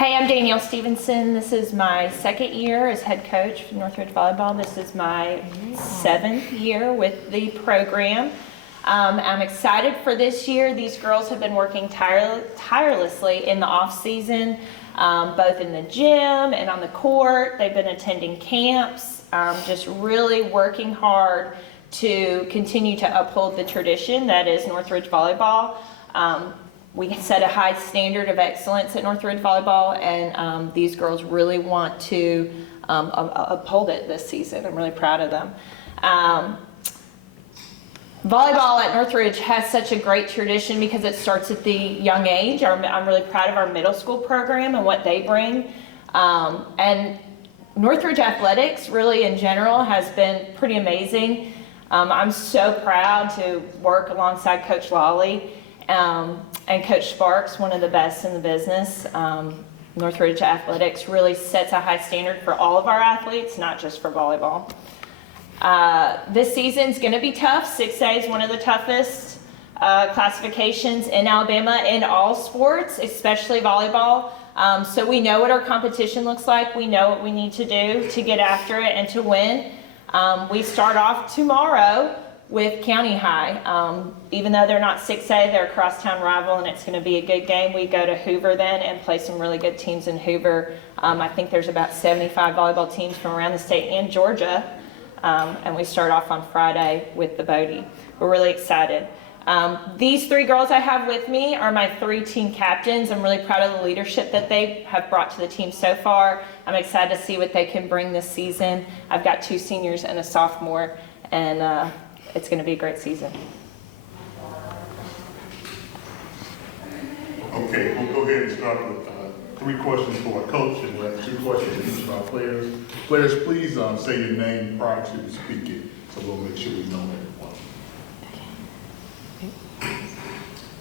Hey, I'm Danielle Stevenson. This is my second year as head coach for Northridge Volleyball. This is my 7th year with the program. I'm excited for this year. These girls have been working tirelessly in the off season, both in the gym and on the court. They've been attending camps, just really working hard to continue to uphold the tradition that is Northridge Volleyball. We set a high standard of excellence at Northridge Volleyball, and these girls really want to uphold it this season. I'm really proud of them. Volleyball at Northridge has such a great tradition because it starts at the young age. I'm really proud of our middle school program and what they bring. And Northridge athletics really in general has been pretty amazing. I'm so proud to work alongside Coach Lawley and Coach Sparks, one of the best in the business. Northridge athletics really sets a high standard for all of our athletes, not just for volleyball. This season's going to be tough. 6A is one of the toughest classifications in Alabama in all sports, especially volleyball. So we know what our competition looks like. We know what we need to do to get after it and to win. We start off tomorrow with County High. Even though they're not 6A, they're a crosstown rival, and it's going to be a good game. We go to Hoover then and play some really good teams in Hoover. I think there's about 75 volleyball teams from around the state and Georgia. And we start off on Friday with the Bodie. We're really excited. These 3 girls I have with me are my 3 team captains. I'm really proud of the leadership that they have brought to the team so far. I'm excited to see what they can bring this season. I've got 2 seniors and a sophomore, and it's going to be a great season. Okay, we'll go ahead and start with 3 questions for our coach, and we'll have 2 questions for each of our players. Players, please say your name prior to speaking, so we'll make sure we know everyone.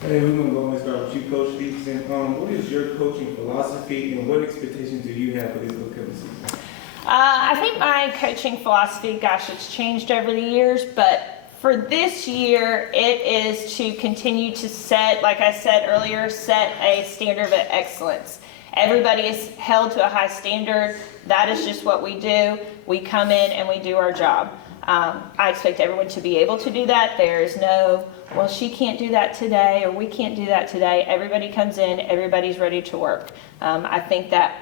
Hey, we're going to go and start with you, Coach Stevenson. What is your coaching philosophy, and what expectations do you have for this upcoming season? I think my coaching philosophy, gosh, it's changed over the years, but for this year, it is to continue to set, like I said earlier, set a standard of excellence. Everybody is held to a high standard. That is just what we do. We come in and we do our job. I expect everyone to be able to do that. There is no, well, she can't do that today, or we can't do that today. Everybody comes in, everybody's ready to work. I think that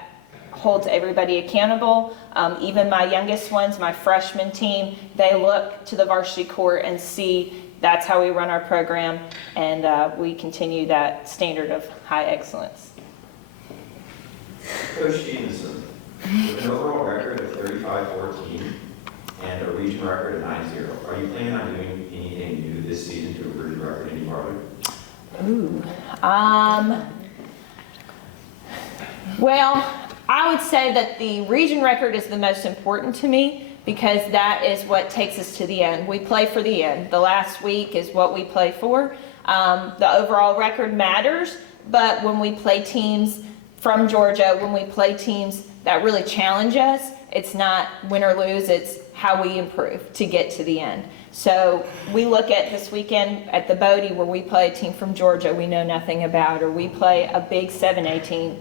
holds everybody accountable. Even my youngest ones, my freshman team, they look to the varsity court and see that's how we run our program, and we continue that standard of high excellence. Coach Stevenson, with an overall record of 35-14 and a region record of 9-0, are you planning on doing anything new this season to improve the record any farther? Ooh. Well, I would say that the region record is the most important to me because that is what takes us to the end. We play for the end. The last week is what we play for. The overall record matters, but when we play teams from Georgia, when we play teams that really challenge us, it's not win or lose, it's how we improve to get to the end. So we look at this weekend at the Bodie where we play a team from Georgia we know nothing about, or we play a big 7A team.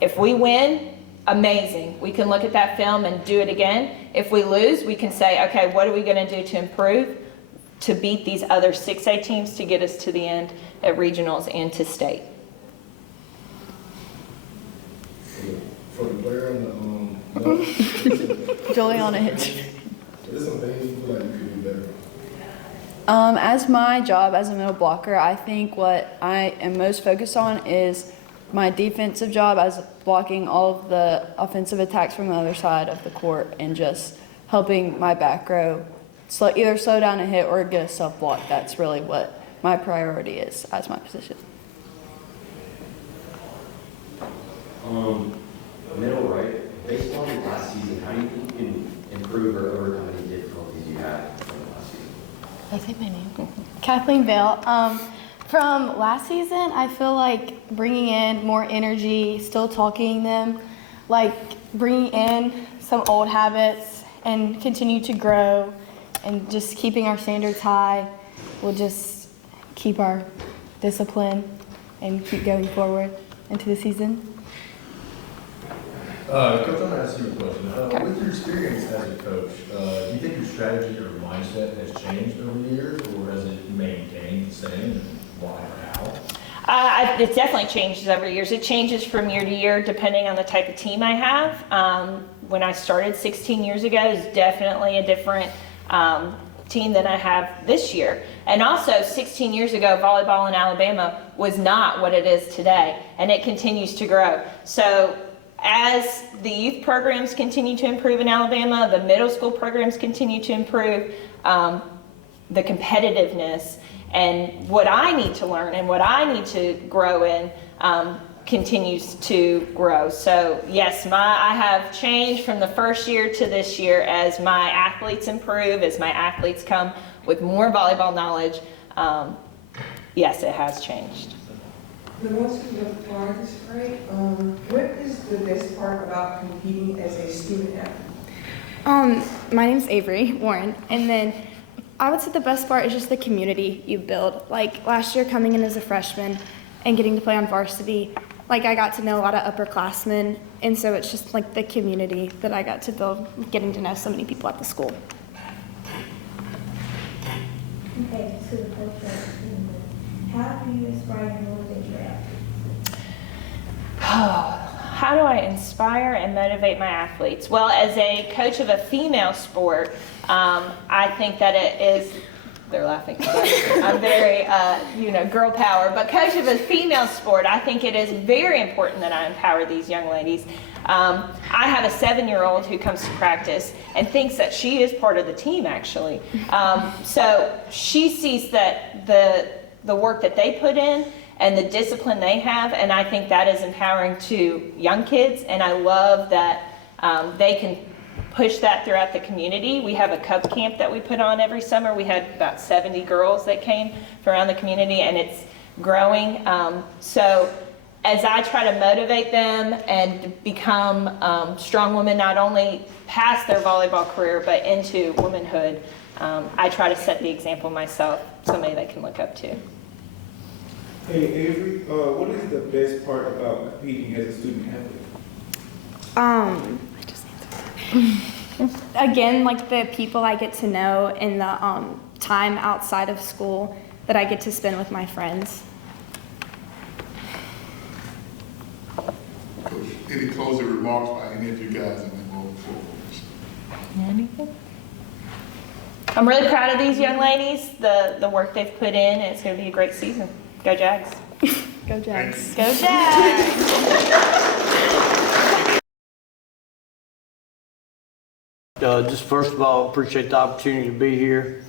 If we win, amazing. We can look at that film and do it again. If we lose, we can say, okay, what are we going to do to improve to beat these other 6A teams to get us to the end at regionals and to state? For the player on the Juliana Hitch. there's some things you feel like you could do better. As my job as a middle blocker, I think what I am most focused on is my defensive job as blocking all of the offensive attacks from the other side of the court and just helping my back row either slow down a hit or get a self block. That's really what my priority is as my position. Middle right, based on last season, how do you think you can improve or overcome any difficulties you had from last season? I say my name. Kathleen Bale. From last season, I feel like bringing in more energy, still talking them, like bringing in some old habits and continue to grow and just keeping our standards high will just keep our discipline and keep going forward into the season. Coach, I'm gonna ask you a question. Okay. With your experience as a coach, do you think your strategy or mindset has changed over the years, or has it maintained the same, and why or how? It definitely changes every year. It changes from year to year depending on the type of team I have. When I started 16 years ago, it's definitely a different team than I have this year. And also, 16 years ago, volleyball in Alabama was not what it is today, and it continues to grow. So as the youth programs continue to improve in Alabama, the middle school programs continue to improve, the competitiveness and what I need to learn and what I need to grow in continues to grow. So yes, I have changed from the first year to this year as my athletes improve, as my athletes come with more volleyball knowledge. Yes, it has changed. The most of the part is great. What is the best part about competing as a student athlete? My name's Avery Warren, and then I would say the best part is just the community you build. Like last year coming in as a freshman and getting to play on varsity, like I got to know a lot of upperclassmen, and so it's just like the community that I got to build, getting to know so many people at the school. Okay, so the first question, how do you inspire and motivate your athletes? How do I inspire and motivate my athletes? Well, as a coach of a female sport, I think that it is, they're laughing. I'm very, girl power, but coach of a female sport, I think it is very important that I empower these young ladies. I have a 7-year-old who comes to practice and thinks that she is part of the team, actually. So she sees that the work that they put in and the discipline they have, and I think that is empowering to young kids, and I love that they can push that throughout the community. We have a Cub Camp that we put on every summer. We had about 70 girls that came from around the community, and it's growing. So as I try to motivate them and become strong women, not only past their volleyball career, but into womanhood, I try to set the example myself, somebody they can look up to. Hey Avery, what is the best part about competing as a student athlete? Again, like the people I get to know and the time outside of school that I get to spend with my friends. Coach, any closing remarks by any of you guys, and then we'll forward. Anything? I'm really proud of these young ladies, the work they've put in, and it's going to be a great season. Go Jags. Go Jags. Go Jags. Just first of all, appreciate the opportunity to be here.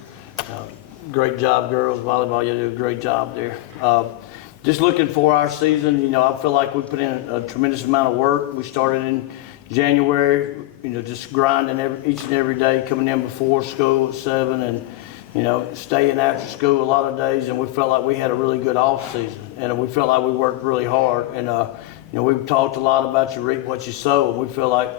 Great job, girls. Volleyball, you do a great job there. Just looking for our season, I feel like we put in a tremendous amount of work. We started in January, just grinding each and every day, coming in before school at 7 and, staying after school a lot of days. And we felt like we had a really good off season, and we felt like we worked really hard. And, we've talked a lot about you reap what you sow. And we feel like,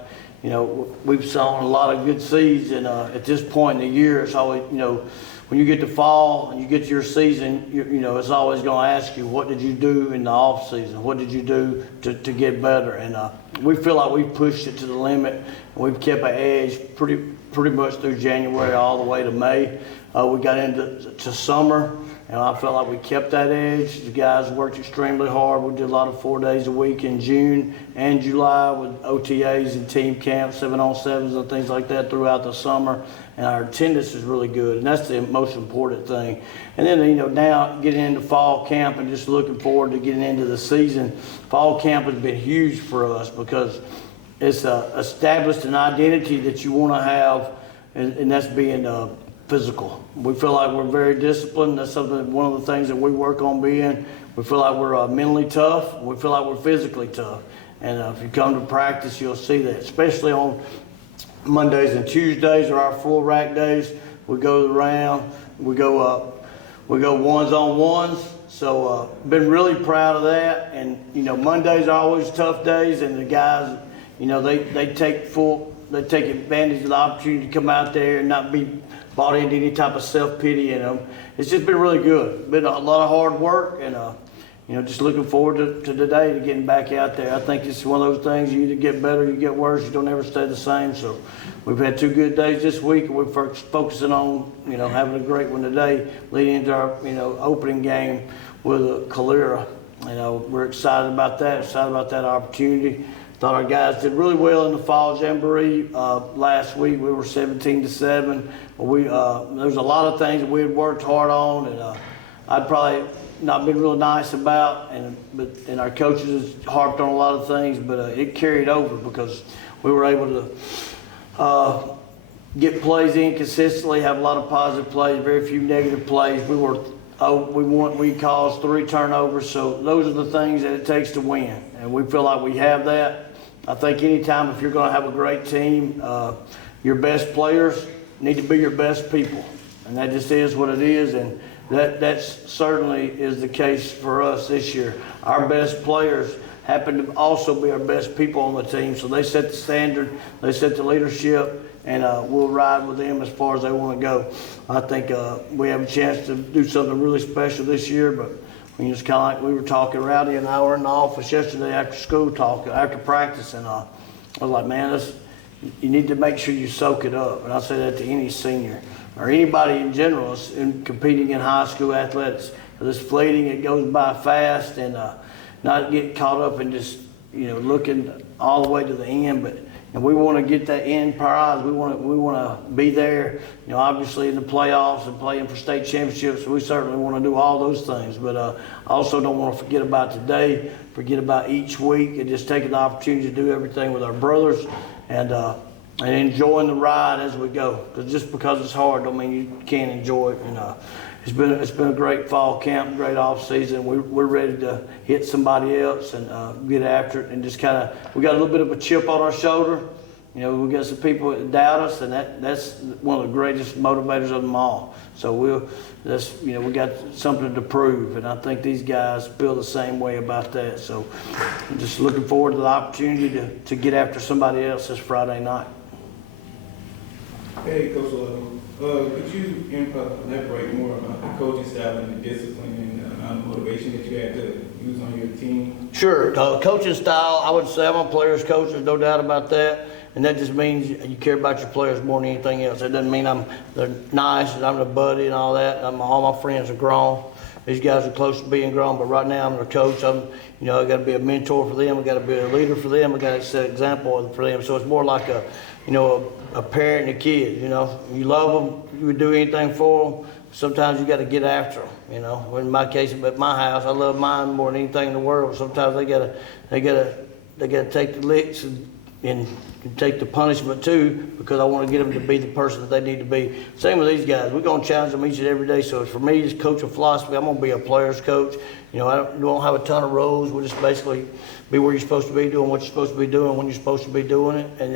we've sown a lot of good seeds, and at this point in the year, it's always, when you get to fall and you get to your season, it's always going to ask you, what did you do in the off season? What did you do to get better? And we feel like we've pushed it to the limit, and we've kept an edge pretty much through January all the way to May. We got into summer, and I felt like we kept that edge. The guys worked extremely hard. We did a lot of 4 days a week in June and July with OTAs and team camps, 7-on-7s and things like that throughout the summer. And our attendance is really good, and that's the most important thing. And then, now getting into fall camp and just looking forward to getting into the season. Fall camp has been huge for us because it's established an identity that you want to have, and that's being physical. We feel like we're very disciplined. That's one of the things that we work on being. We feel like we're mentally tough. We feel like we're physically tough. And if you come to practice, you'll see that, especially on Mondays and Tuesdays are our full rack days. We go around, we go ones on ones. So been really proud of that. And Mondays are always tough days, and the guys, they take advantage of the opportunity to come out there and not be bought into any type of self-pity in them. It's just been really good. Been a lot of hard work, and just looking forward to today, to getting back out there. I think it's one of those things, you either get better, you get worse, you don't ever stay the same. So we've had 2 good days this week, and we're focusing on, having a great one today, leading into our, opening game with Calera. We're excited about that opportunity. Thought our guys did really well in the fall jamboree. Last week we were 17-7. There's a lot of things that we had worked hard on, and I'd probably not been real nice about, and our coaches harped on a lot of things, but it carried over because we were able to get plays in consistently, have a lot of positive plays, very few negative plays. We caused 3 turnovers, so those are the things that it takes to win, and we feel like we have that. I think anytime if you're going to have a great team, your best players need to be your best people, and that just is what it is, and that certainly is the case for us this year. Our best players happen to also be our best people on the team, so they set the standard, they set the leadership, and we'll ride with them as far as they want to go. I think we have a chance to do something really special this year, but it's kind of like we were talking, Rowdy and I were in the office yesterday after school talking, after practice, and I was like, man, you need to make sure you soak it up. And I say that to any senior or anybody in general in competing in high school athletics. It's fleeting, it goes by fast, and not get caught up in just looking all the way to the end. And we want to get that end prize. We want to be there. Obviously in the playoffs and playing for state championships. We certainly want to do all those things. But I also don't want to forget about today. Forget about each week, and just taking the opportunity to do everything with our brothers and enjoying the ride as we go. Because just because it's hard don't mean you can't enjoy it. And it's been a great fall camp, great off season. We're ready to hit somebody else and get after it, and just we got a little bit of a chip on our shoulder. We got some people that doubt us, and that's one of the greatest motivators of them all. So we got something to prove, and I think these guys feel the same way about that. So I'm just looking forward to the opportunity to get after somebody else this Friday night. Hey, Coach Lovell, could you elaborate more about the coaching staff and the discipline and the amount of motivation that you had to use on your team? Sure. Coaching style, I would say I'm a player's coach, there's no doubt about that. And that just means you care about your players more than anything else. That doesn't mean they're nice and I'm their buddy and all that. All my friends are grown. These guys are close to being grown, but right now I'm their coach. I got to be a mentor for them. I got to be a leader for them. I got to set an example for them. So it's more like a parent and a kid. You love them, you would do anything for them. Sometimes you got to get after them. In my case, at my house, I love mine more than anything in the world. Sometimes they gotta take the licks and take the punishment too, because I want to get them to be the person that they need to be. Same with these guys. We're going to challenge them each and every day. So for me, as coach of philosophy, I'm going to be a player's coach. I don't have a ton of roles. We'll just basically be where you're supposed to be, doing what you're supposed to be doing when you're supposed to be doing it. And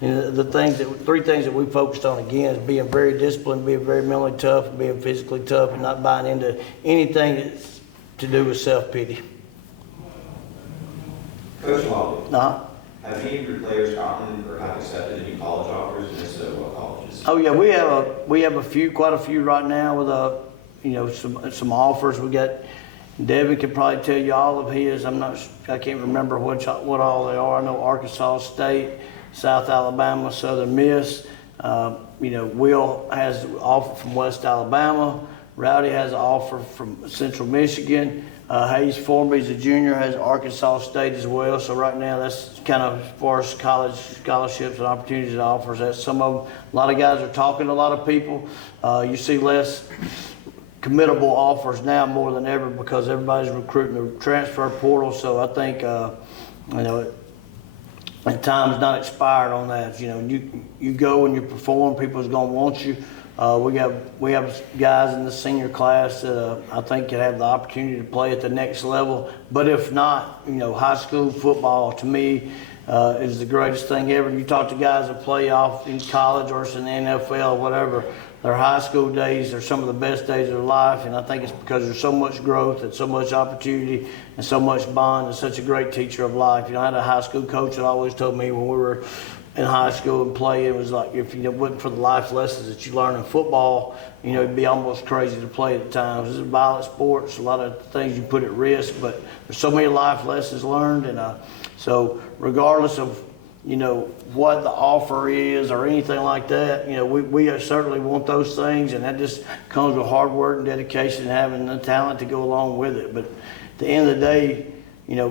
then the 3 things that we focused on again is being very disciplined, being very mentally tough, and being physically tough, and not buying into anything that's to do with self-pity. Coach Lovell, Uh-huh. have any of your players gotten or have accepted any college offers, and if so, what colleges? Oh yeah, we have quite a few right now with some offers. We got Devin could probably tell you all of his. I can't remember what all they are. I know Arkansas State, South Alabama, Southern Miss. Will has an offer from West Alabama. Rowdy has an offer from Central Michigan. Hayes Formby's a junior, has Arkansas State as well. So right now that's kind of as far as college scholarships and opportunities it offers. That a lot of guys are talking to a lot of people. You see less committable offers now more than ever because everybody's recruiting the transfer portal. So I think and time's not expired on that. You go and you perform, people's gonna want you. We have guys in the senior class that I think can have the opportunity to play at the next level. But if not, high school football to me is the greatest thing ever. You talk to guys that play off in college or in the NFL or whatever, their high school days are some of the best days of their life, and I think it's because there's so much growth and so much opportunity and so much bond and such a great teacher of life. I had a high school coach that always told me when we were in high school and play, it was like, if it wasn't for the life lessons that you learn in football, it'd be almost crazy to play at times. It's a violent sport. It's a lot of things you put at risk, but there's so many life lessons learned. And so regardless of, what the offer is or anything like that, we certainly want those things, and that just comes with hard work and dedication and having the talent to go along with it. But at the end of the day,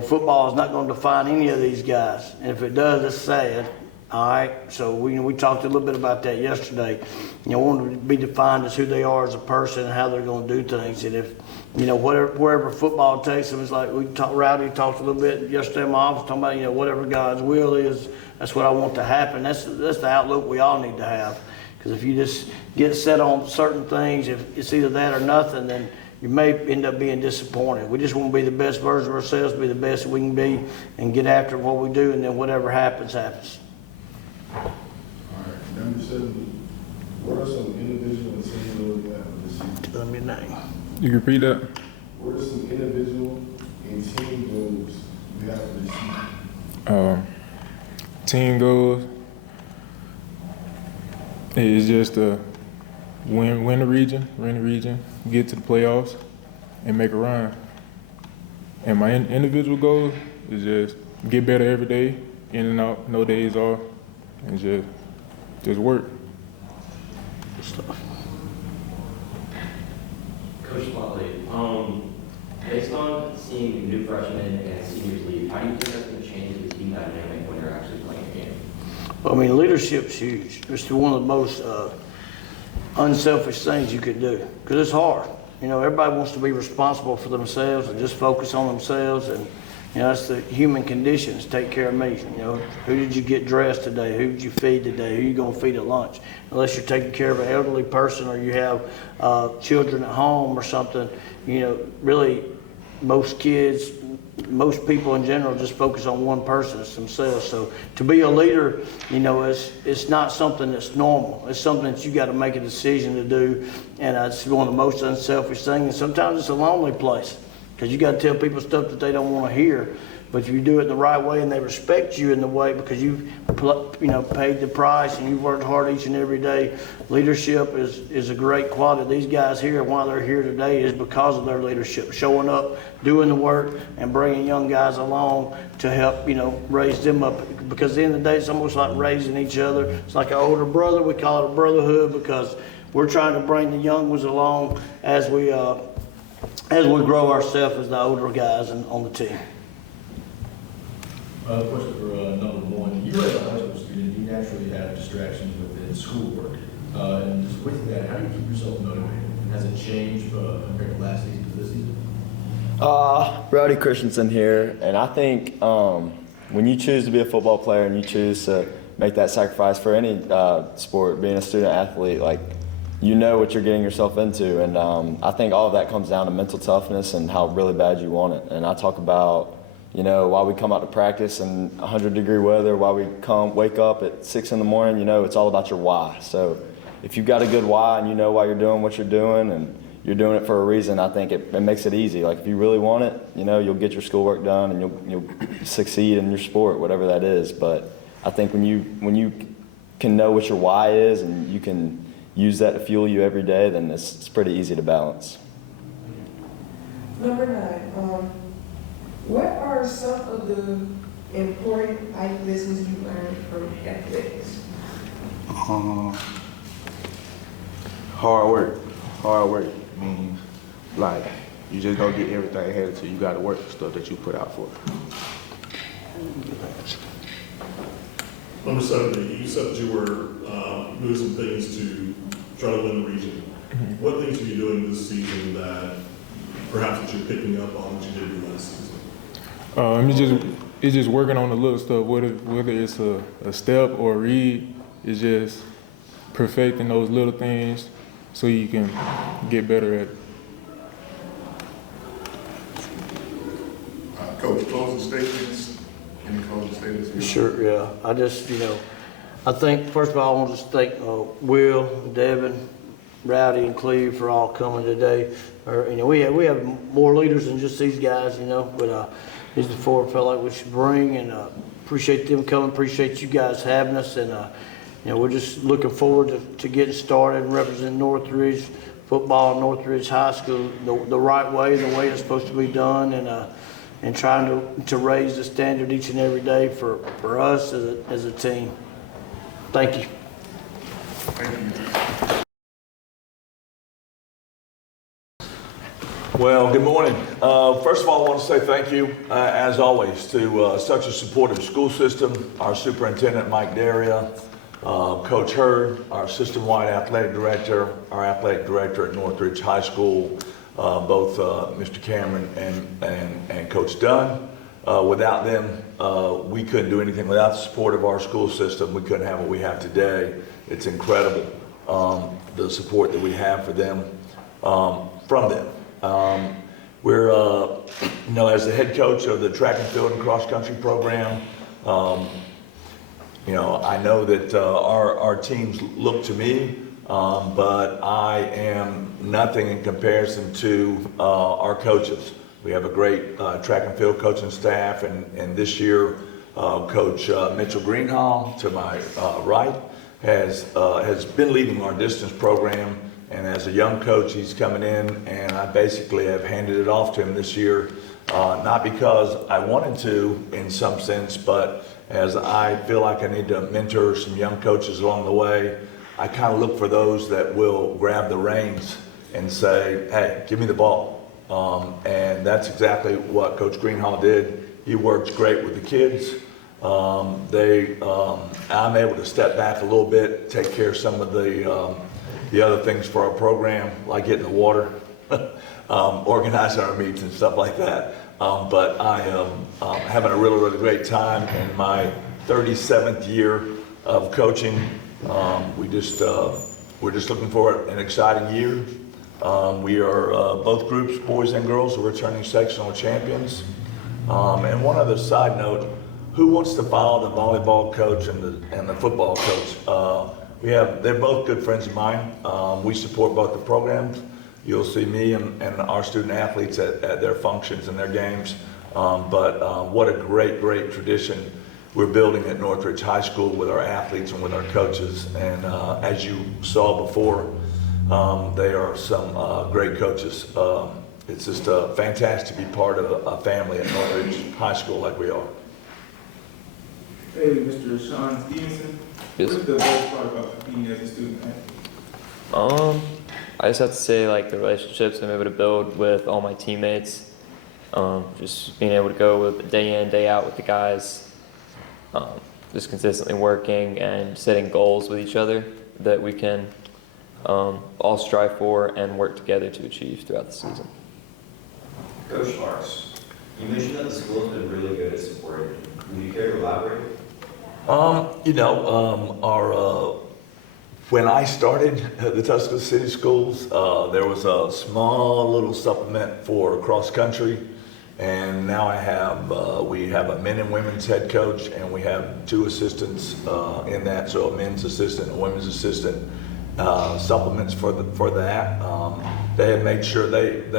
football is not going to define any of these guys. And if it does, it's sad. All right, so we talked a little bit about that yesterday. Want them to be defined as who they are as a person and how they're going to do things. And if wherever football takes them, it's like Rowdy talked a little bit yesterday in my office talking about whatever God's will is, that's what I want to happen. That's the outlook we all need to have. Because if you just get set on certain things, if it's either that or nothing, then you may end up being disappointed. We just want to be the best version of ourselves, be the best that we can be, and get after what we do, and then whatever happens, happens. All right, number 7, what are some individual and team goals you have for this season? Tell me your name. You can repeat that? What are some individual and team goals you have for this season? Team goals is just to win the region, get to the playoffs, and make a run. And my individual goal is just get better every day, in and out, no days off, and just work. Good stuff. Coach Motley, based on seeing new freshmen and seniors leave, how do you think that's going to change the team dynamic when you're actually playing a game? I mean, leadership's huge. It's one of the most unselfish things you can do, because it's hard. Everybody wants to be responsible for themselves and just focus on themselves, and that's the human conditions. Take care of me. Who did you get dressed today? Who did you feed today? Who you gonna feed at lunch? Unless you're taking care of an elderly person or you have children at home or something, really most kids, most people in general just focus on one person, it's themselves. So to be a leader, it's not something that's normal. It's something that you got to make a decision to do, and it's one of the most unselfish things. And sometimes it's a lonely place, because you got to tell people stuff that they don't want to hear. But if you do it the right way and they respect you in the way because you've paid the price and you've worked hard each and every day, leadership is a great quality. These guys here, why they're here today, is because of their leadership, showing up, doing the work, and bringing young guys along to help raise them up. Because at the end of the day, it's almost like raising each other. It's like an older brother. We call it a brotherhood because we're trying to bring the young ones along as we grow ourselves as the older guys on the team. Question for number 1. You as a high school student, you naturally have distractions within schoolwork. And just with that, how do you keep yourself motivated? And has it changed compared to last season to this season? Rowdy Christensen here, and I think when you choose to be a football player and you choose to make that sacrifice for any sport, being a student athlete, you know what you're getting yourself into, and I think all of that comes down to mental toughness and how really bad you want it. And I talk about why we come out to practice in 100-degree weather, why we wake up at 6 in the morning, it's all about your why. So if you've got a good why and you know why you're doing what you're doing and you're doing it for a reason, I think it makes it easy. If you really want it, you'll get your schoolwork done and you'll succeed in your sport, whatever that is. But I think when you can know what your why is and you can use that to fuel you every day, then it's pretty easy to balance. Number 9, what are some of the important life lessons you learned from athletics? Hard work. Hard work means you just don't get everything handed to you. You got to work the stuff that you put out for. Number 7, you said that you were doing some things to try to win the region. What things are you doing this season that perhaps that you're picking up on that you didn't do last season? It's just working on the little stuff, whether it's a step or a read. It's just perfecting those little things so you can get better at it. Coach, closing statements? Any closing statements? Sure, yeah. I just, I think, first of all, I want to thank Will, Devin, Rowdy, and Cleve for all coming today. We have more leaders than just these guys, but These are the four I felt like we should bring, and appreciate them coming, appreciate you guys having us, and we're just looking forward to getting started and representing Northridge football, Northridge High School the right way, the way it's supposed to be done, and trying to raise the standard each and every day for us as a team. Thank you. Well, good morning. First of all, I want to say thank you, as always, to such a supportive school system, our superintendent, Mike Daria, Coach Hurd, our system-wide athletic director, our athletic director at Northridge High School, both Mr. Cameron and Coach Dunn. Without them, we couldn't do anything. Without the support of our school system, we couldn't have what we have today. It's incredible, the support that we have for them, from them. We're, as the head coach of the track and field and cross country program, I know that our teams look to me, but I am nothing in comparison to our coaches. We have a great track and field coaching staff, and this year, Coach Mitchell Greenhall, to my right, has been leading our distance program. And as a young coach, he's coming in, and I basically have handed it off to him this year, not because I wanted to in some sense, but as I feel like I need to mentor some young coaches along the way. I kind of look for those that will grab the reins and say, hey, give me the ball. And that's exactly what Coach Greenhall did. He works great with the kids. I'm able to step back a little bit, take care of some of the other things for our program, like getting the water, organizing our meets and stuff like that. But I am having a really, really great time in my 37th year of coaching. We're just looking for an exciting year. We are both groups, boys and girls, are returning sectional champions. And one other side note, who wants to follow the volleyball coach and the football coach? They're both good friends of mine. We support both the programs. You'll see me and our student athletes at their functions and their games. But what a great, great tradition we're building at Northridge High School with our athletes and with our coaches. And as you saw before, they are some great coaches. It's just fantastic to be part of a family at Northridge High School like we are. Hey, Mr. Sean Stevenson. Yes. What's the best part about competing as a student athlete? I just have to say, like, the relationships I'm able to build with all my teammates, just being able to go with day in, day out with the guys, just consistently working and setting goals with each other that we can all strive for and work together to achieve throughout the season. Coach Marks, you mentioned that the school has been really good at supporting you. Would you care to elaborate? When I started the Tuscaloosa City Schools, there was a small little supplement for cross country, and now we have a men and women's head coach, and we have 2 assistants in that, so a men's assistant and a women's assistant, supplements for that. They have made sure they've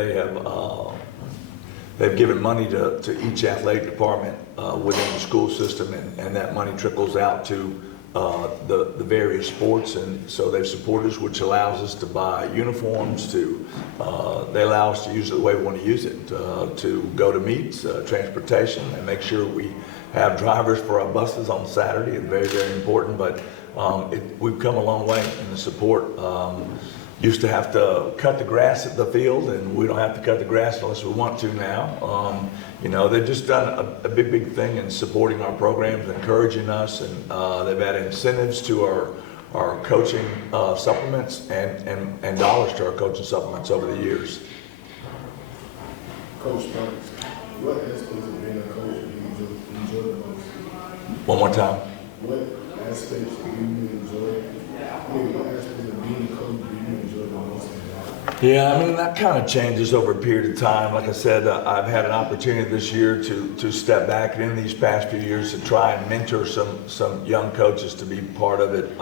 given money to each athletic department within the school system, and that money trickles out to the various sports, and so they've supported us, which allows us to buy uniforms, they allow us to use it the way we want to use it, to go to meets, transportation, and make sure we have drivers for our buses on Saturday. It's very, very important, but we've come a long way in the support. Used to have to cut the grass at the field, and we don't have to cut the grass unless we want to now. They've just done a big, big thing in supporting our programs, encouraging us, and they've added incentives to our coaching supplements and dollars to our coaching supplements over the years. Coach Marks, what aspects of being a coach do you enjoy the most? One more time. What aspects do you enjoy? What aspects of being a coach do you enjoy the most? Yeah, that kind of changes over a period of time. Like I said, I've had an opportunity this year to step back, and in these past few years to try and mentor some young coaches to be part of it.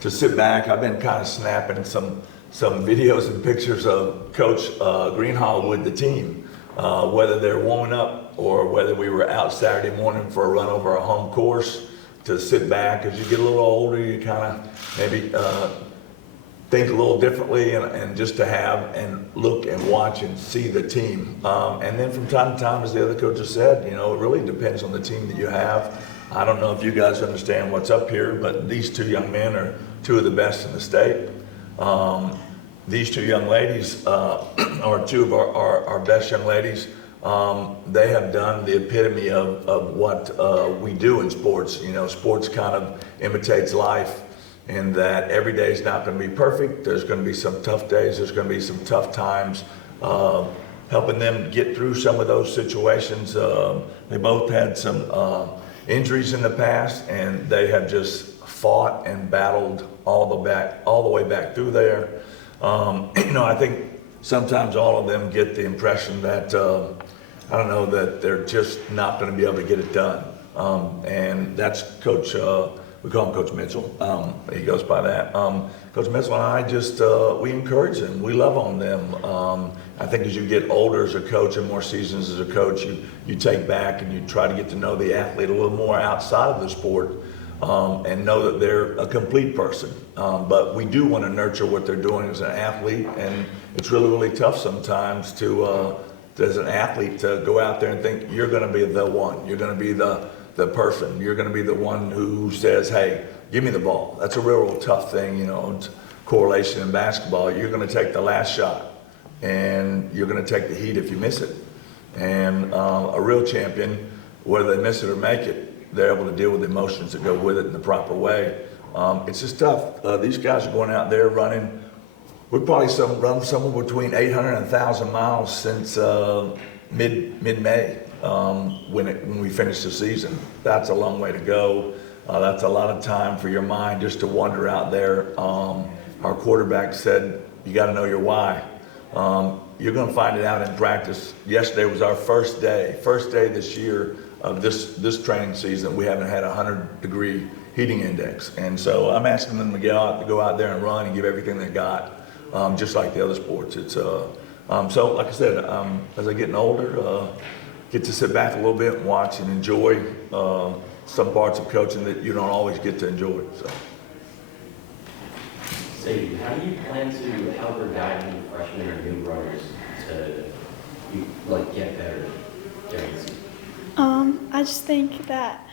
To sit back, I've been kind of snapping some videos and pictures of Coach Greenhall with the team. whether they're warming up or whether we were out Saturday morning for a run over a home course, to sit back. As you get a little older, you kind of maybe think a little differently, and just to have and look and watch and see the team. And then from time to time, as the other coaches said, it really depends on the team that you have. I don't know if you guys understand what's up here, but these two young men are two of the best in the state. These two young ladies are two of our best young ladies. They have done the epitome of what we do in sports. Sports kind of imitates life, in that every day is not going to be perfect. There's going to be some tough days. There's going to be some tough times. Helping them get through some of those situations. They both had some injuries in the past, and they have just fought and battled all the way back through there. I think sometimes all of them get the impression that that they're just not going to be able to get it done. And that's Coach. We call him Coach Mitchell. He goes by that. Coach Mitchell and I we encourage them. We love on them. I think as you get older as a coach and more seasons as a coach, you take back and you try to get to know the athlete a little more outside of the sport, and know that they're a complete person. But we do want to nurture what they're doing as an athlete, and it's really, really tough sometimes as an athlete to go out there and think you're going to be the one. You're going to be the person. You're going to be the one who says, hey, give me the ball. That's a real tough thing, correlation in basketball. You're going to take the last shot, and you're going to take the heat if you miss it. And a real champion, whether they miss it or make it, they're able to deal with the emotions that go with it in the proper way. It's just tough. These guys are going out there running. We've probably run somewhere between 800 and 1,000 miles since mid-May. When we finish the season. That's a long way to go. That's a lot of time for your mind just to wander out there. Our quarterback said, you got to know your why. You're going to find it out in practice. Yesterday was our first day this year of this training season. We haven't had a 100-degree heating index. And so I'm asking them to go out there and run and give everything they got, just like the other sports. It's so like I said, as I'm getting older, get to sit back a little bit and watch and enjoy some parts of coaching that you don't always get to enjoy. So how do you plan to help or guide new freshmen or new runners to get better during the season? I just think that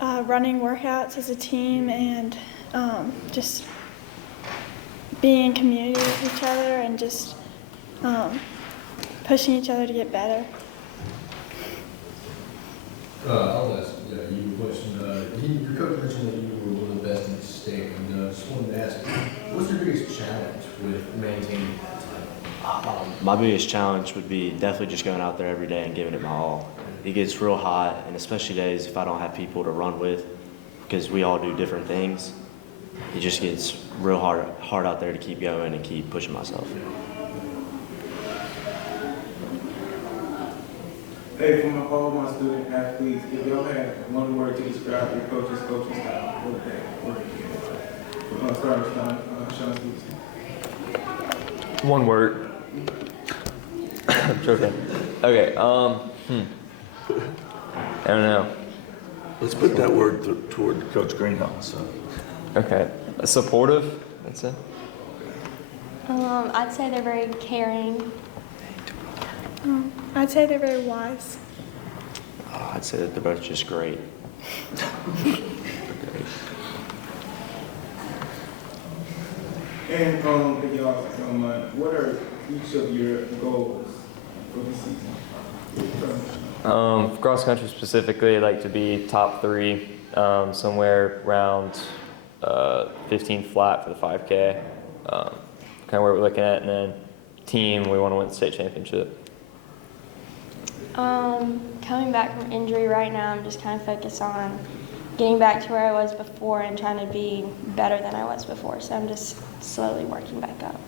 running workouts as a team and just being in community with each other and just pushing each other to get better. I'll ask you a question. Your coach mentioned that you were one of the best in the state, and just wanted to ask, what's your biggest challenge with maintaining that title? My biggest challenge would be definitely just going out there every day and giving it my all. It gets real hot, and especially days if I don't have people to run with, because we all do different things. It just gets real hard out there to keep going and keep pushing myself. Hey, from all my student athletes, if y'all had one word to describe your coach's coaching style, what would that word be? Start with Sean Stevenson. One word. I'm joking. Okay. I don't know. Let's put that word toward Coach Greenhouse. Okay. Supportive, I'd say. I'd say they're very caring. I'd say they're very wise. I'd say that they're both just great. And if y'all don't mind, what are each of your goals for the season? Cross country specifically, I'd like to be top 3, somewhere around 15 flat for the 5K. Kind of where we're looking at, and then team, we want to win the state championship. Coming back from injury right now, I'm just kind of focused on getting back to where I was before and trying to be better than I was before. So I'm just slowly working back up.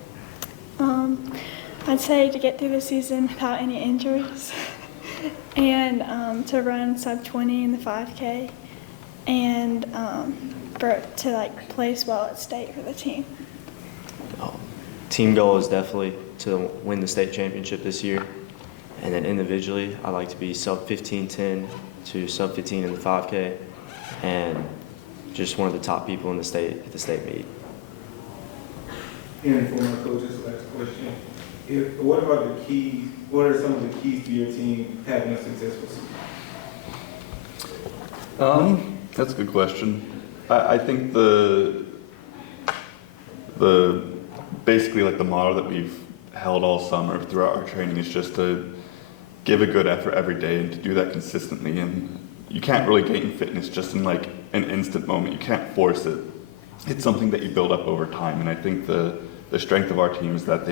I'd say to get through the season without any injuries and to run sub 20 in the 5K and to place well at state for the team. Team goal is definitely to win the state championship this year. And then individually, I like to be sub 15:10 to sub 15 in the 5K, and just one of the top people in the state at the state meet. And for my coach's last question, what are the keys? What are some of the keys to your team having a successful season? That's a good question. I think the basically like the model that we've held all summer throughout our training is just to give a good effort every day and to do that consistently. And you can't really gain fitness just in like an instant moment. You can't force it. It's something that you build up over time. And I think the strength of our team is that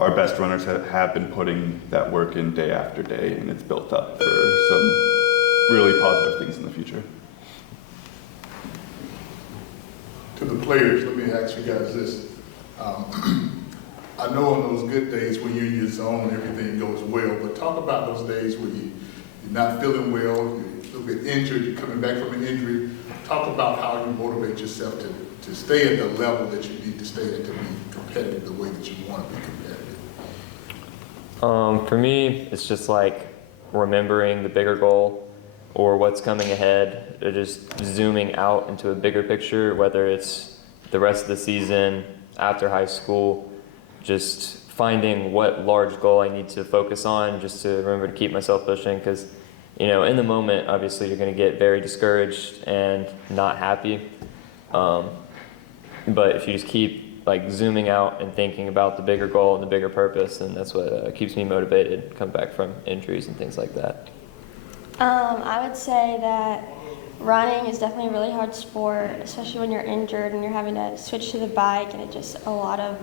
our best runners have been putting that work in day after day, and it's built up for some really positive things in the future. To the players, let me ask you guys this. I know on those good days when you're in your zone, everything goes well, but talk about those days when you're not feeling well, you're a little bit injured, you're coming back from an injury. Talk about how you motivate yourself to stay at the level that you need to stay at to be competitive the way that you want to be competitive. For me, it's just like remembering the bigger goal or what's coming ahead, or just zooming out into a bigger picture, whether it's the rest of the season, after high school, just finding what large goal I need to focus on just to remember to keep myself pushing, because in the moment, obviously you're going to get very discouraged and not happy. But if you just keep like zooming out and thinking about the bigger goal and the bigger purpose, and that's what keeps me motivated, come back from injuries and things like that. I would say that running is definitely a really hard sport, especially when you're injured and you're having to switch to the bike, and it's just a lot of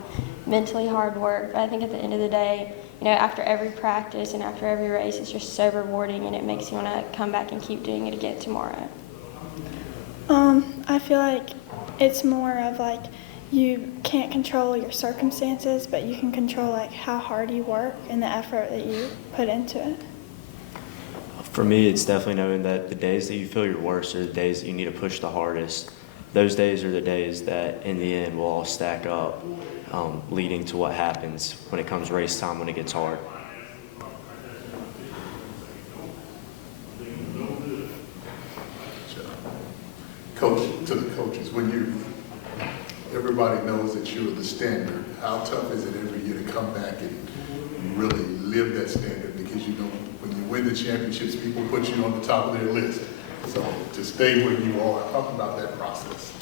mentally hard work. But I think at the end of the day, after every practice and after every race, it's just so rewarding, and it makes you want to come back and keep doing it again tomorrow. I feel like it's more of like you can't control your circumstances, but you can control like how hard you work and the effort that you put into it. For me, it's definitely knowing that the days that you feel your worst are the days that you need to push the hardest. Those days are the days that in the end will all stack up, leading to what happens when it comes race time, when it gets hard. Coach, to the coaches, everybody knows that you're the standard. How tough is it every year to come back and really live that standard? Because when you win the championships, people put you on the top of their list. So to stay where you are, talk about that process.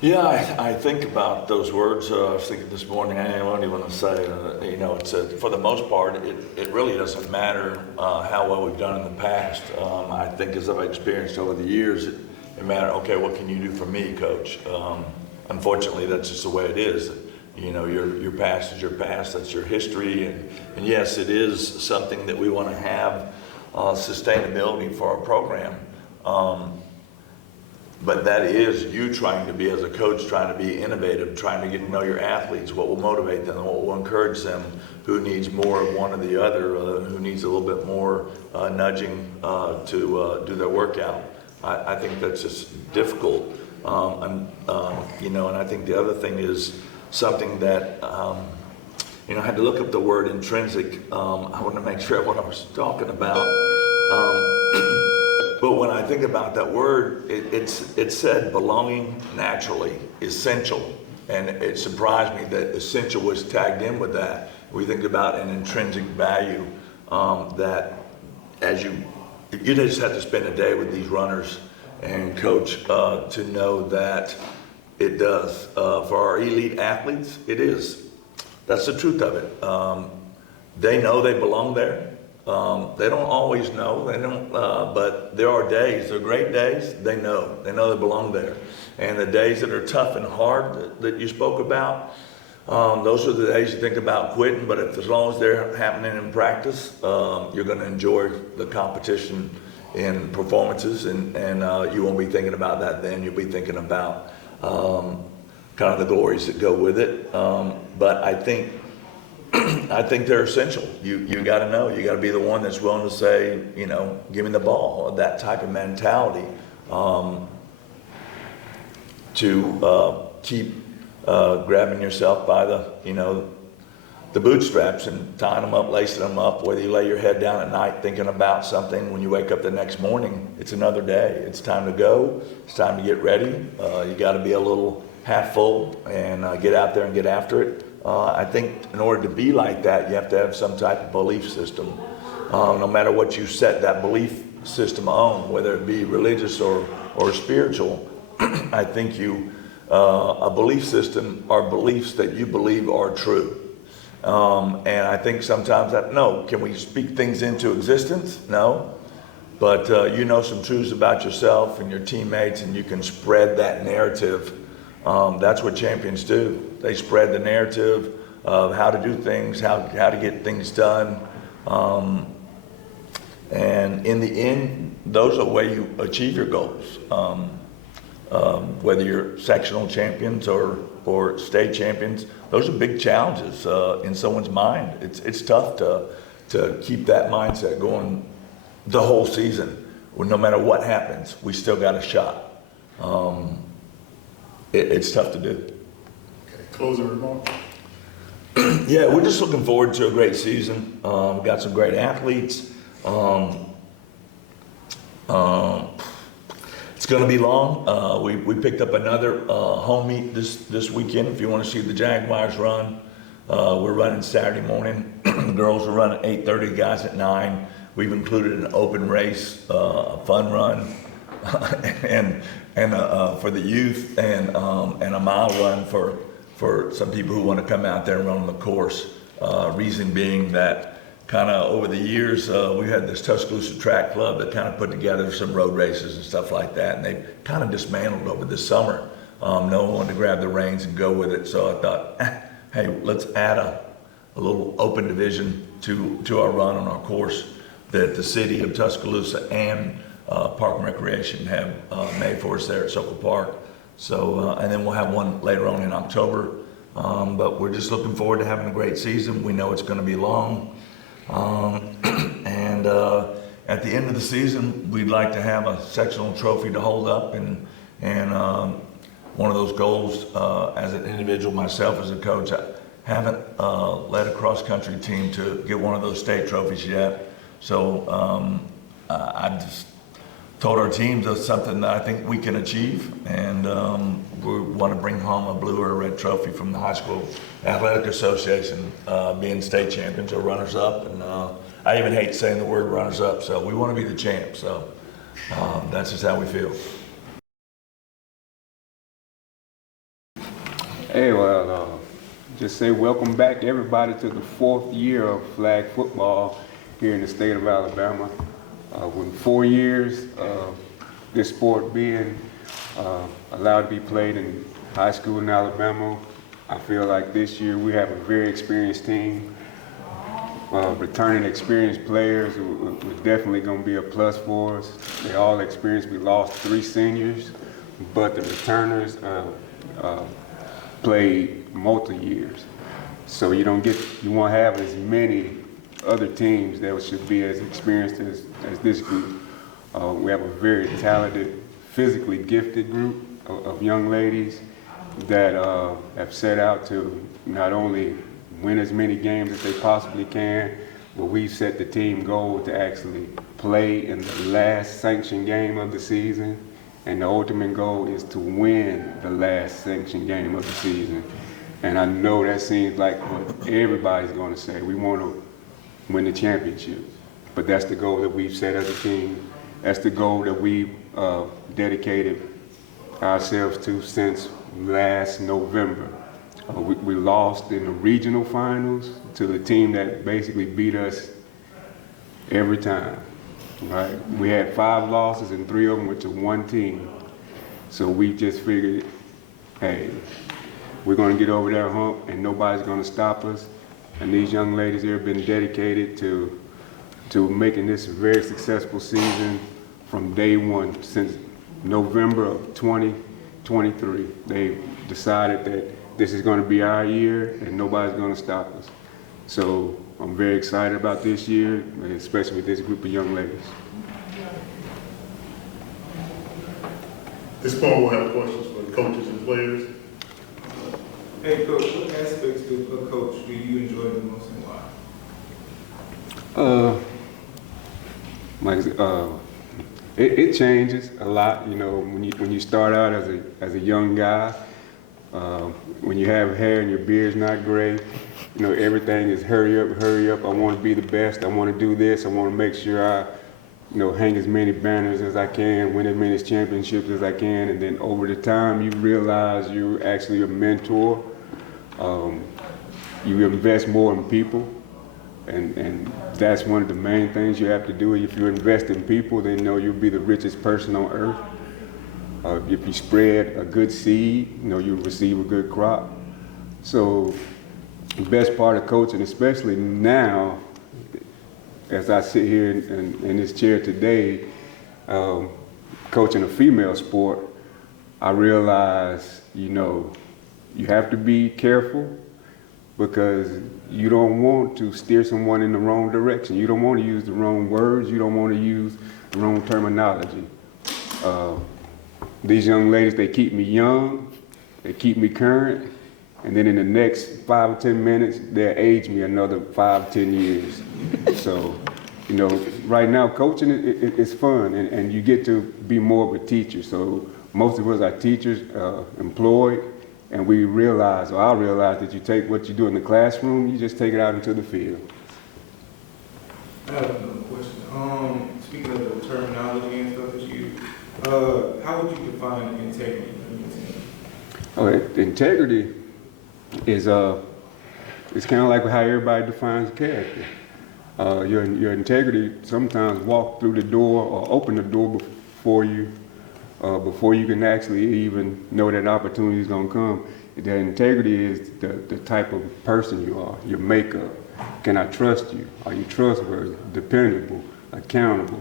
Yeah, I think about those words. I was thinking this morning, I don't even want to say, it's for the most part, it really doesn't matter how well we've done in the past. I think as I've experienced over the years, it matters, okay, what can you do for me, Coach? Unfortunately, that's just the way it is. Your past is your past, that's your history. And yes, it is something that we want to have sustainability for our program. But that is you trying to be, as a coach, trying to be innovative, trying to get to know your athletes, what will motivate them, what will encourage them, who needs more of one or the other, who needs a little bit more nudging to do their workout. I think that's just difficult. And I think the other thing is something that, I had to look up the word intrinsic. I want to make sure what I was talking about. But when I think about that word, it said belonging naturally, essential. And it surprised me that essential was tagged in with that. We think about an intrinsic value that as you just have to spend a day with these runners and coach to know that it does. For our elite athletes, it is. That's the truth of it. They know they belong there. They don't always know, but there are days, they're great days, they know they belong there. And the days that are tough and hard that you spoke about, those are the days you think about quitting, but as long as they're happening in practice, you're going to enjoy the competition in performances, and you won't be thinking about that then, you'll be thinking about kind of the glories that go with it. But I think they're essential. You got to know. You got to be the one that's willing to say, give me the ball. That type of mentality to keep grabbing yourself by the the bootstraps and tying them up, lacing them up, whether you lay your head down at night thinking about something, when you wake up the next morning, it's another day. It's time to go. It's time to get ready. You got to be a little half full and get out there and get after it. I think in order to be like that, you have to have some type of belief system. No matter what you set that belief system on, whether it be religious or spiritual, I think a belief system are beliefs that you believe are true. And I think sometimes can we speak things into existence? No. But you know some truths about yourself and your teammates, and you can spread that narrative. That's what champions do. They spread the narrative of how to do things, how to get things done. And in the end, those are the way you achieve your goals. Whether you're sectional champions or state champions, those are big challenges in someone's mind. It's tough to keep that mindset going the whole season. Well, no matter what happens, we still got a shot. It's tough to do. Okay, closing remarks. Yeah, we're just looking forward to a great season. We've got some great athletes. It's going to be long. We picked up another home meet this weekend. If you want to see the Jaguars run, we're running Saturday morning. The girls are running 8:30, guys at 9. We've included an open race, a fun run, and for the youth, and a mile run for some people who want to come out there and run on the course. Reason being that kind of over the years, we had this Tuscaloosa Track Club that kind of put together some road races and stuff like that, and they kind of dismantled over the summer. No one wanted to grab the reins and go with it, so I thought, hey, let's add a little open division to our run on our course that the city of Tuscaloosa and Park and Recreation have made for us there at Sokol Park. So, and then we'll have one later on in October. But we're just looking forward to having a great season. We know it's going to be long. And at the end of the season, we'd like to have a sectional trophy to hold up. And one of those goals as an individual, myself as a coach, I haven't led a cross-country team to get one of those state trophies yet. So I just told our teams that's something that I think we can achieve, and we want to bring home a blue or a red trophy from the High School Athletic Association, being state champions or runners-up, and I even hate saying the word runners-up, so we want to be the champ, so that's just how we feel. Hey, well, just say welcome back everybody to the 4th year of flag football here in the state of Alabama. With 4 years of this sport being allowed to be played in high school in Alabama, I feel like this year we have a very experienced team. Returning experienced players was definitely going to be a plus for us. They all experienced. We lost 3 seniors, but the returners played multi-years. So you won't have as many other teams that should be as experienced as this group. We have a very talented, physically gifted group of young ladies that have set out to not only win as many games as they possibly can, but we've set the team goal to actually play in the last sanctioned game of the season, and the ultimate goal is to win the last sanctioned game of the season. And I know that seems like what everybody's going to say. We want to win the championship. But that's the goal that we've set as a team. That's the goal that we've dedicated ourselves to since last November. We lost in the regional finals to a team that basically beat us every time, right? We had 5 losses and 3 of them were to one team. So we just figured, hey, we're gonna get over that hump and nobody's gonna stop us. And these young ladies here have been dedicated to making this a very successful season from day one. Since November of 2023, they decided that this is going to be our year and nobody's going to stop us. So I'm very excited about this year, especially with this group of young ladies. At this point, we'll have questions for the coaches and players. Hey, Coach, what aspects of a coach do you enjoy the most and why? It changes a lot, you know, when you start out as a young guy, when you have hair and your beard's not gray, you know, everything is hurry up, I want to be the best, I want to do this, I want to make sure I, you know, hang as many banners as I can, win as many championships as I can, and then over the time you realize you're actually a mentor. You invest more in people, and that's one of the main things you have to do. If you invest in people, then you know you'll be the richest person on earth. If you spread a good seed, you know you'll receive a good crop. So the best part of coaching, especially now, as I sit here in this chair today, coaching a female sport, I realize, you know, you have to be careful because you don't want to steer someone in the wrong direction. You don't want to use the wrong words. You don't want to use the wrong terminology. These young ladies, they keep me young, they keep me current, and then in the next 5 or 10 minutes, they'll age me another 5, 10 years. So, you know, right now coaching it's fun, and you get to be more of a teacher. So most of us are teachers, employed, and we realize, or I realize, that you take what you do in the classroom, you just take it out into the field. I have another question. Speaking of the terminology and stuff that you, how would you define integrity in your team? Oh, integrity is it's kind of like how everybody defines character. Your integrity sometimes walk through the door or open the door before you can actually even know that opportunity is going to come. The integrity is the type of person you are, your makeup. Can I trust you? Are you trustworthy, dependable, accountable,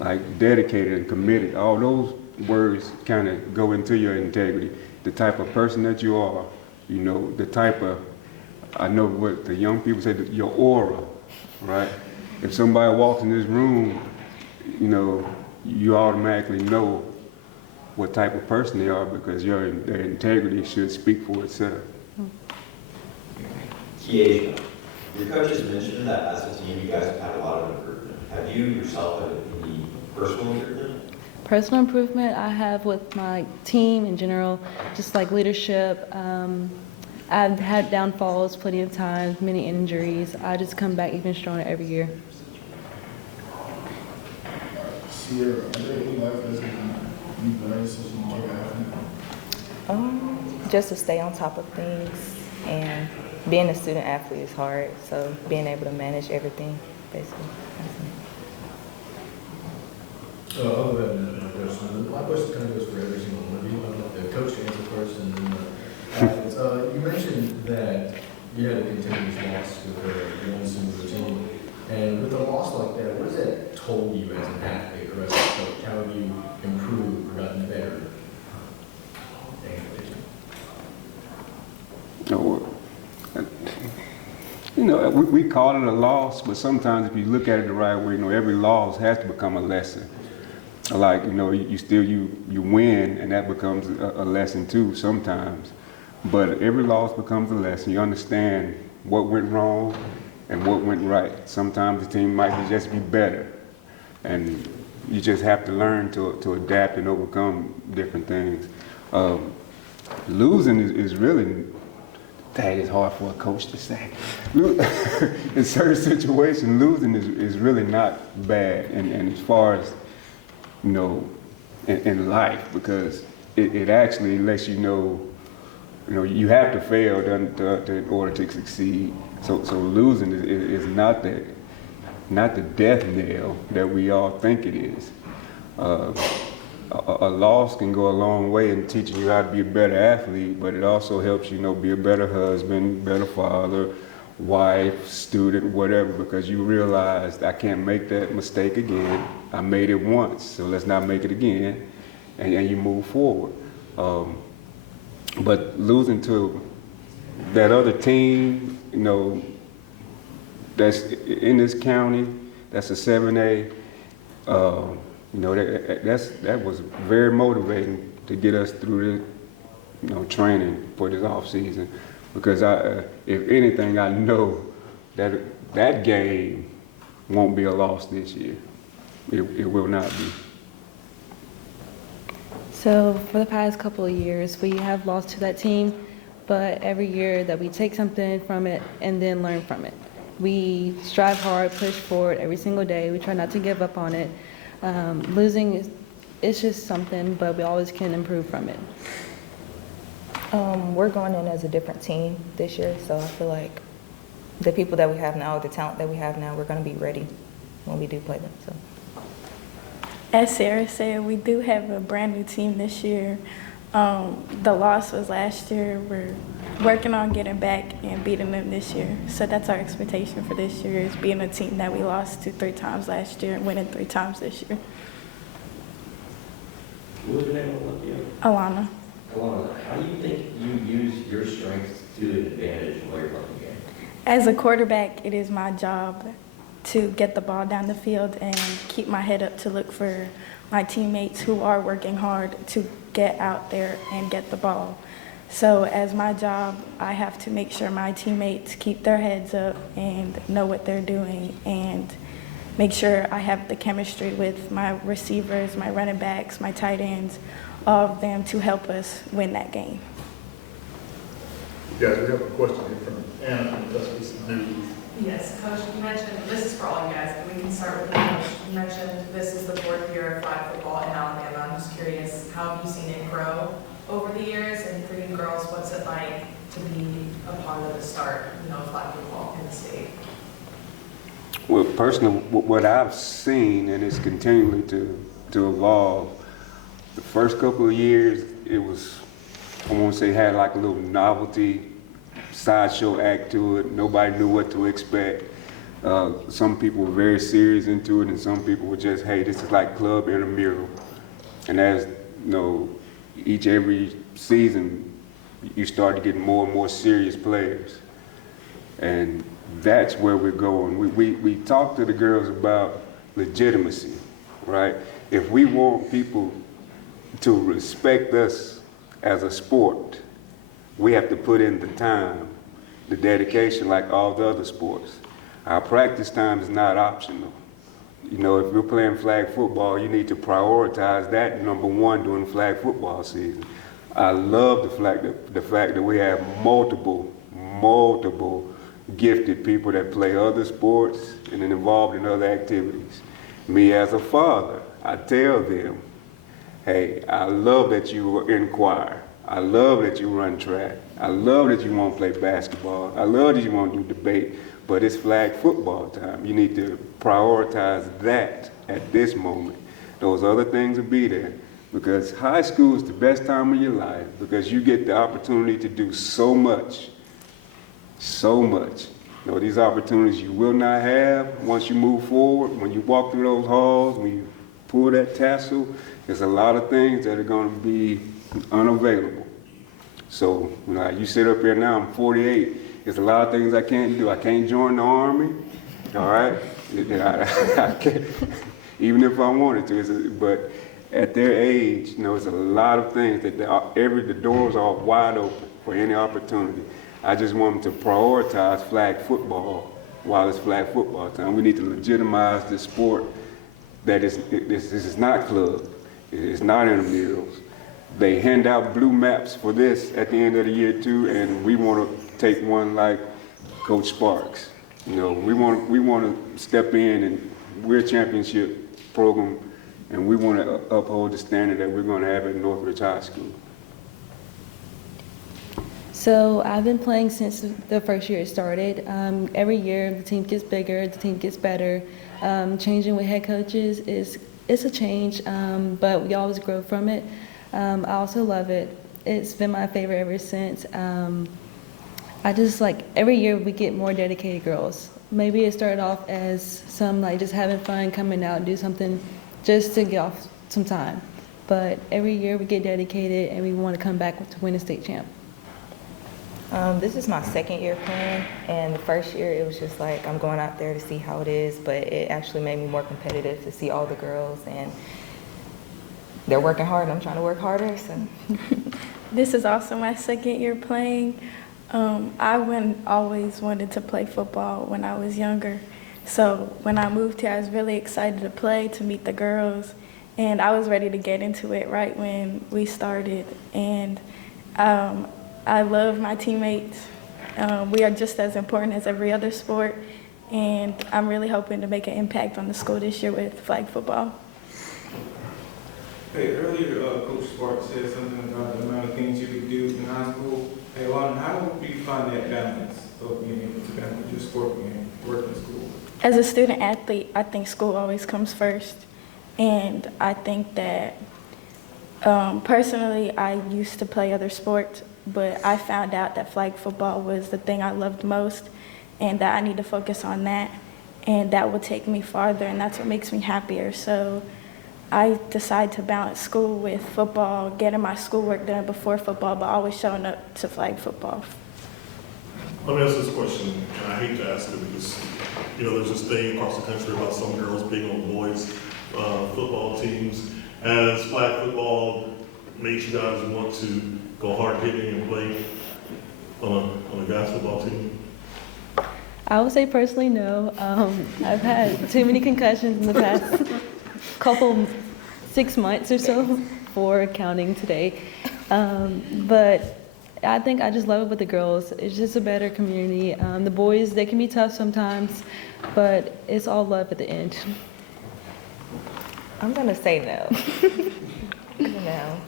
like dedicated and committed? All those words kind of go into your integrity. The type of person that you are, you know, the type of, I know what the young people say, your aura, right? If somebody walks in this room, you know, you automatically know what type of person they are because their integrity should speak for itself. Kiesha, your coaches mentioned that as a team you guys have had a lot of improvement. Have you yourself had any personal improvement? Personal improvement I have with my team in general, just like leadership. I've had downfalls plenty of times, many injuries. I just come back even stronger every year. Sierra, are there any life lessons you've learned since you became an athlete? Just to stay on top of things, and being a student athlete is hard, so being able to manage everything, basically. I'll go ahead and answer my question. My question kind of goes for every single one of you. I'll let the coach answer first, and then athletes. You mentioned that you had a continuous loss with one single team, and with a loss like that, what has that told you as an athlete or as a coach? How have you improved or gotten better? You know, we call it a loss, but sometimes if you look at it the right way, you know, every loss has to become a lesson. Like, you know, you win, and that becomes a lesson too sometimes. But every loss becomes a lesson. You understand what went wrong and what went right. Sometimes the team might just be better, and you just have to learn to adapt and overcome different things. Losing is really, that is hard for a coach to say. In certain situations, losing is really not bad, and as far as, you know, in life, because it actually lets you know, you have to fail in order to succeed. So losing is not the death knell that we all think it is. A loss can go a long way in teaching you how to be a better athlete, but it also helps you, be a better husband, better father, wife, student, whatever, because you realize I can't make that mistake again. I made it once, so let's not make it again, and you move forward. But losing to that other team, that's in this county, that's a 7A, that was very motivating to get us through the, training for this off season. Because if anything, I know that that game won't be a loss this year. It will not be. So for the past couple of years, we have lost to that team, but every year that we take something from it and then learn from it. We strive hard, push forward every single day. We try not to give up on it. Losing it's just something, but we always can improve from it. We're going in as a different team this year, so I feel like the people that we have now, the talent that we have now, we're going to be ready when we do play them. So. As Sarah said, we do have a brand new team this year. The loss was last year. We're working on getting back and beating them this year. So that's our expectation for this year, is being a team that we lost to 3 times last year and winning 3 times this year. What was your name on you? Alana. Alana, how do you think you use your strengths to an advantage while you're playing the game? As a quarterback, it is my job to get the ball down the field and keep my head up to look for my teammates who are working hard to get out there and get the ball. So as my job, I have to make sure my teammates keep their heads up and know what they're doing, and make sure I have the chemistry with my receivers, my running backs, my tight ends, all of them to help us win that game. Guys, we have a question here from Anna from Tuscaloosa News. Yes, Coach, you mentioned, this is for all you guys, but we can start with the coach. You mentioned this is the 4th year of flag football in Alabama. I'm just curious, how have you seen it grow over the years? And for you girls, what's it like to be a part of the start, of flag football in the state? Well, personally, what I've seen, and it's continuing to evolve, the first couple of years, it was, I won't say had like a little novelty sideshow act to it. Nobody knew what to expect. Some people were very serious into it, and some people were just, hey, this is like club intramural. And as every season, you start to get more and more serious players. And that's where we're going. We talk to the girls about legitimacy, right? If we want people to respect us as a sport, we have to put in the time, the dedication, like all the other sports. Our practice time is not optional. If you're playing flag football, you need to prioritize that number one during flag football season. I love the fact that we have multiple gifted people that play other sports and are involved in other activities. Me as a father, I tell them, hey, I love that you inquire. I love that you run track. I love that you want to play basketball. I love that you want to do debate, but it's flag football time. You need to prioritize that at this moment. Those other things will be there, because high school is the best time of your life, because you get the opportunity to do so much. These opportunities you will not have once you move forward. When you walk through those halls, when you pull that tassel, there's a lot of things that are going to be unavailable. So you sit up here now, I'm 48. There's a lot of things I can't do. I can't join the Army, all right? I can't, even if I wanted to. But at their age, it's a lot of things that the doors are wide open for any opportunity. I just want them to prioritize flag football while it's flag football time. We need to legitimize this sport that this is not club. It's not intramurals. They hand out blue maps for this at the end of the year too, and we want to take one like Coach Sparks. We want to step in, and we're a championship program, and we want to uphold the standard that we're going to have at Northridge High School. So I've been playing since the first year it started. Every year the team gets bigger, the team gets better. Changing with head coaches it's a change, but we always grow from it. I also love it. It's been my favorite ever since. I just every year we get more dedicated girls. Maybe it started off as some just having fun, coming out and do something just to get off some time. But every year we get dedicated and we want to come back to win a state champ. This is my 2nd year playing, and the first year it was just I'm going out there to see how it is, but it actually made me more competitive to see all the girls, and they're working hard and I'm trying to work harder. So This is also my 2nd year playing. Always wanted to play football when I was younger. So when I moved here, I was really excited to play, to meet the girls, and I was ready to get into it right when we started. And I love my teammates. We are just as important as every other sport, and I'm really hoping to make an impact on the school this year with flag football. Hey, earlier, Coach Sparks said something about the amount of things you could do in high school. Hey, Lauren, how do you find that balance of being able to balance your sport and work in school? As a student athlete, I think school always comes first. And I think that personally, I used to play other sports, but I found out that flag football was the thing I loved most, and that I need to focus on that, and that will take me farther, and that's what makes me happier. So I decided to balance school with football, getting my schoolwork done before football, but always showing up to flag football. Let me ask this question, and I hate to ask it because, there's this thing across the country about some girls being on boys' football teams. Has flag football made you guys want to go hard hitting and play on a guys' football team? I would say personally, no. I've had too many concussions in the past couple 6 months or so, for counting today. But I think I just love it with the girls. It's just a better community. The boys, they can be tough sometimes, but it's all love at the end. I'm gonna say no. No.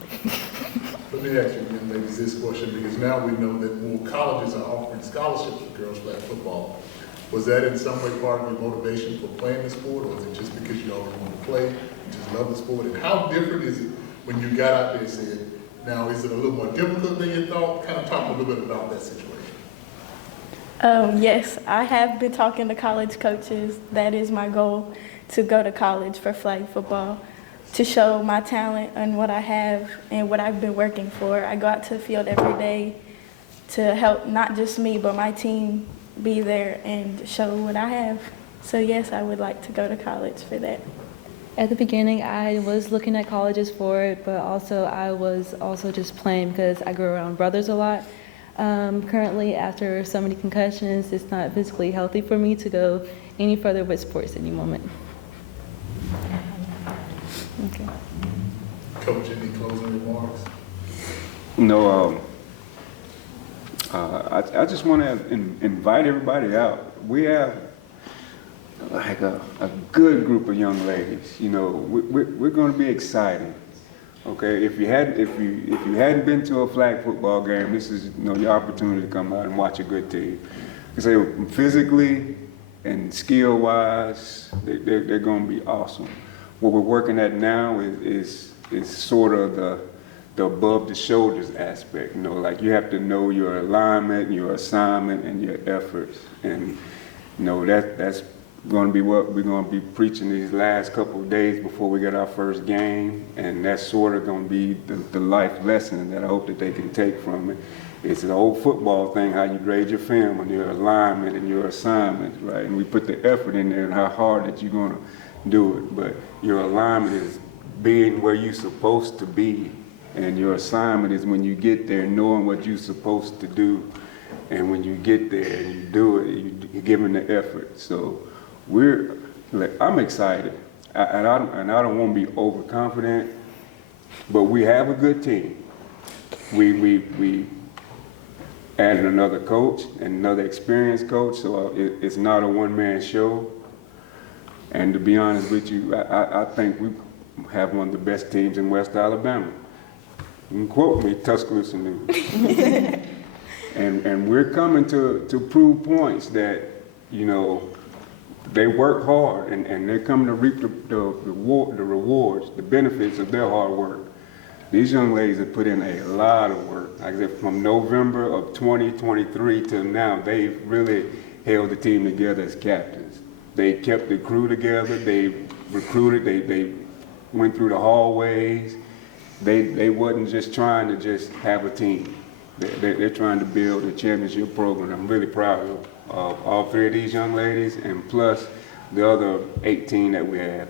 Let me ask you again, ladies, this question, because now we know that more colleges are offering scholarships for girls flag football. Was that in some way part of your motivation for playing the sport, or was it just because you always wanted to play, you just love the sport? And how different is it when you got out there and said, now is it a little more difficult than you thought? Kind of talk a little bit about that situation. Yes, I have been talking to college coaches. That is my goal, to go to college for flag football, to show my talent and what I have and what I've been working for. I go out to the field every day to help not just me, but my team be there and show what I have. So yes, I would like to go to college for that. At the beginning, I was looking at colleges for it, but also I was also just playing because I grew around brothers a lot. Currently, after so many concussions, it's not physically healthy for me to go any further with sports any moment. Okay. Coach, any closing remarks? I just want to invite everybody out. We have like a good group of young ladies. We're going to be exciting. Okay, if you hadn't been to a flag football game, this is your opportunity to come out and watch a good team. Because physically and skill wise, they're going to be awesome. What we're working at now is sort of the above the shoulders aspect. Like you have to know your alignment, your assignment, and your efforts. And that's going to be what we're going to be preaching these last couple of days before we get our first game. And that's sort of going to be the life lesson that I hope that they can take from it. It's an old football thing, how you grade your film and your alignment and your assignments, right? And we put the effort in there and how hard that you're going to do it. But your alignment is being where you're supposed to be. And your assignment is when you get there, knowing what you're supposed to do. And when you get there and you do it, you're giving the effort. So I'm excited. And I don't want to be overconfident, but we have a good team. We added another coach and another experienced coach, so it's not a one-man show. And to be honest with you, I think we have one of the best teams in West Alabama. You can quote me, Tuscaloosa News. and we're coming to prove points that, they work hard and they're coming to reap the rewards, the benefits of their hard work. These young ladies have put in a lot of work. Like I said, from November of 2023 till now, they've really held the team together as captains. They kept the crew together, they recruited, they went through the hallways. They wasn't just trying to just have a team. They're trying to build a championship program. I'm really proud of all three of these young ladies, and plus the other 18 that we have.